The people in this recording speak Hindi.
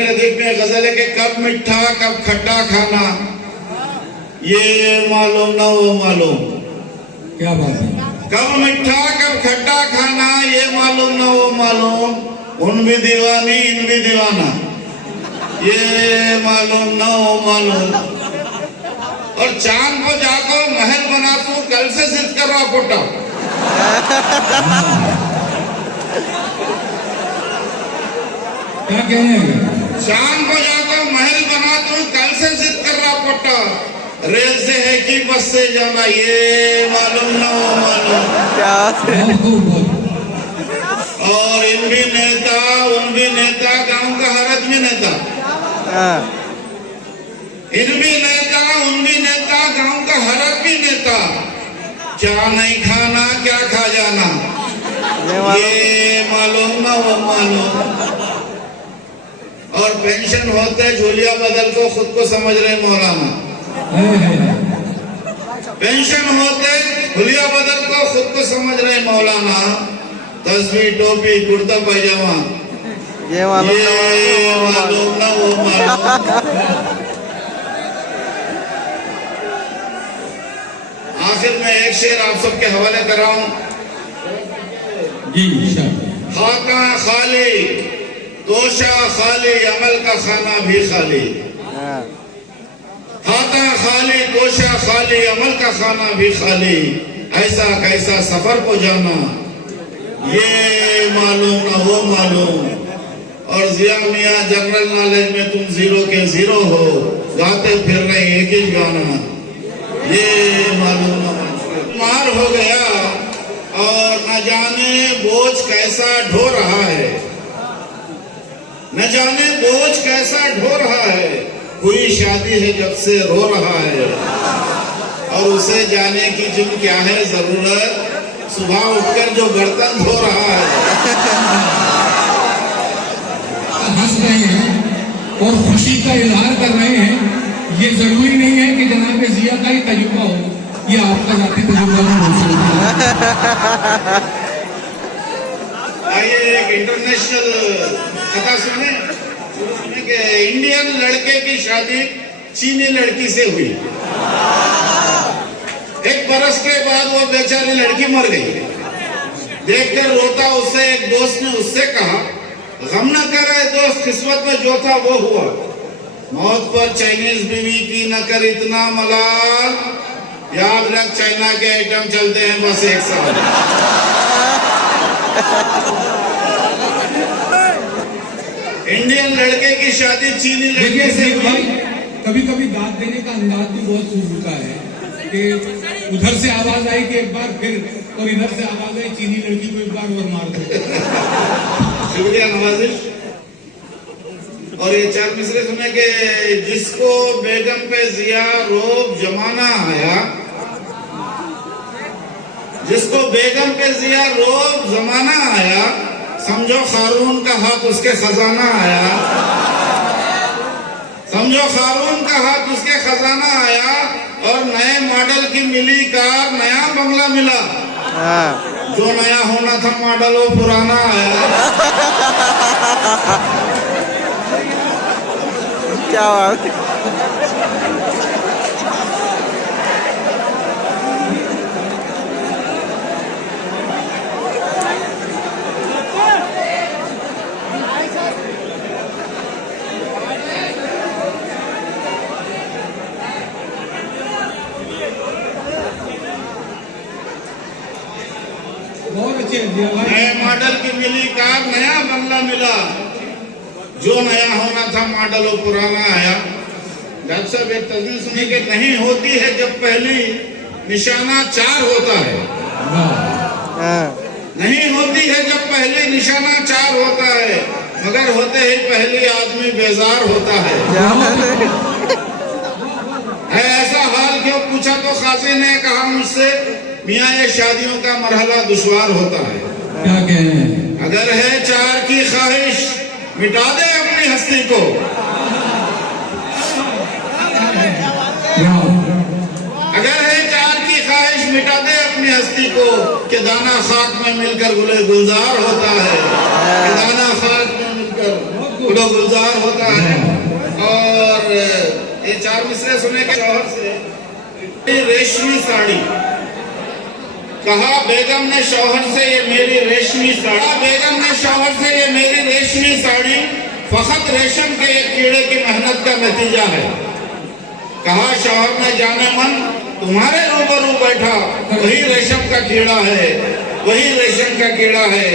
मीर अदीब में गजल है कि कब मिठा कब खट्टा खाना, ये मालूम ना वो मालूम। क्या बात है। कब मिठा कब खट्टा खाना, ये मालूम ना वो मालूम। उन भी दीवानी इन भी दीवाना, ये मालूम ना वो मालूम। और चांद को जाको महल बना तू, कल से जिद कर रहा पोटा। क्या कहने हैं? चांद को जाको महल बना तू, कल से जिद कर रहा पोटा। रेल से है कि बस से जाना, ये मालूम ना वो मालूम। और इन भी नेता उन भी नेता, गांव का हर आदमी नेता। इन भी नेता उन भी नेता, गांव का हर आदमी नेता। क्या नहीं खाना क्या खा जाना, ये मालूम ना वो मालूम। और पेंशन होते झोलिया बदल को खुद को समझ रहे मौलाना। पेंशन होते झोलिया बदल को खुद को समझ रहे मौलाना। तस्वीर टोपी कुर्ता पैजामा, ये मालूम ना वो मालूम। आखिर में एक शेर आप सबके हवाले कराऊं जी। खाका खाली तोशा खाली, अमल का खाना भी खाली। खाता खाली तोशा खाली, अमल का खाना भी खाली। ऐसा कैसा सफर को जाना, ये मालूम ना वो मालूम। और जिया मियां जनरल नॉलेज में तुम जीरो के जीरो हो, गाते फिर रहे एक ही गाना, ये मालूम ना मालूम। मार हो गया और न जाने बोझ कैसा ढो रहा है, न जाने बोझ कैसा ढो रहा है। कोई शादी है जब से रो रहा है, और उसे जाने की जिन क्या है जरूरत, सुबह उठकर जो बर्तन धो रहा है। हंस रहे हैं और खुशी का इजहार कर रहे हैं। ये जरूरी नहीं है कि जनाब जिया का ही तजुर्बा हो, ये आपका जाती तजुर्बा हो सकता है। आइए एक इंटरनेशनल कथा सुने कि इंडियन लड़के की शादी चीनी लड़की से हुई। एक बरस के बाद वो बेचारी लड़की मर गई। देखकर रोता उससे एक दोस्त ने उससे कहा, गम न करे दोस्त, किस्मत में जो था वो हुआ। मौत पर चाइनीज बीवी की न कर इतना मलाल, याद रख चाइना के आइटम चलते हैं बस एक साल। इंडियन लड़के की शादी चीनी लड़के से हुई। कभी कभी दाद देने का अंदाज भी बहुत सूझता है कि उधर से आवाज आई कि एक बार फिर, और इधर से आवाज आई चीनी लड़की को एक बार और मार दो। शुक्रिया नवाजिश। और ये चार मिसरे सुने कि जिसको बेगम पे जिया रोब जमाना आया, जिसको बेगम पे जिया रोब जमाना आया, समझो खारून का हाथ उसके खजाना आया। समझो खारून का हाथ उसके खजाना आया। और नए मॉडल की मिली कार, नया बंगला मिला। जो नया होना था मॉडल वो पुराना आया। क्या बात। बहुत अच्छे। नए मॉडल की मिली कार, नया बंगला मिला। जो नया होना था मॉडल वो पुराना आया। डॉक्टर साहब एक तस्वीर सुनी कि नहीं होती है जब पहली निशाना चार होता है। नहीं होती है जब पहले निशाना चार होता है, मगर होते ही पहले आदमी बेजार होता है। ऐसा हाल क्यों पूछा तो खासी ने कहा मुझसे, मियाँ ये शादियों का मरहला दुश्वार होता है। क्या कहने हैं? अगर है चार की ख्वाहिश मिटा दे अपनी हस्ती को। अगर है चार की ख्वाहिश मिटा दे अपनी हस्ती को, कि दाना खाक में मिलकर गुले गुलजार होता है। कि दाना खाक में मिलकर बड़ा गुलजार होता है। और ये 4 मिसरे सुने के शौहर से, रेशमी साड़ी कहा बेगम ने शौहर से, ये मेरी रेशमी साड़ी, बेगम ने शौहर से, ये मेरी रेशमी साड़ी फकत रेशम के एक कीड़े की मेहनत का नतीजा है। कहा शौहर ने जाने मन तुम्हारे रूबरू बैठा वही रेशम का कीड़ा है, वही रेशम का कीड़ा है।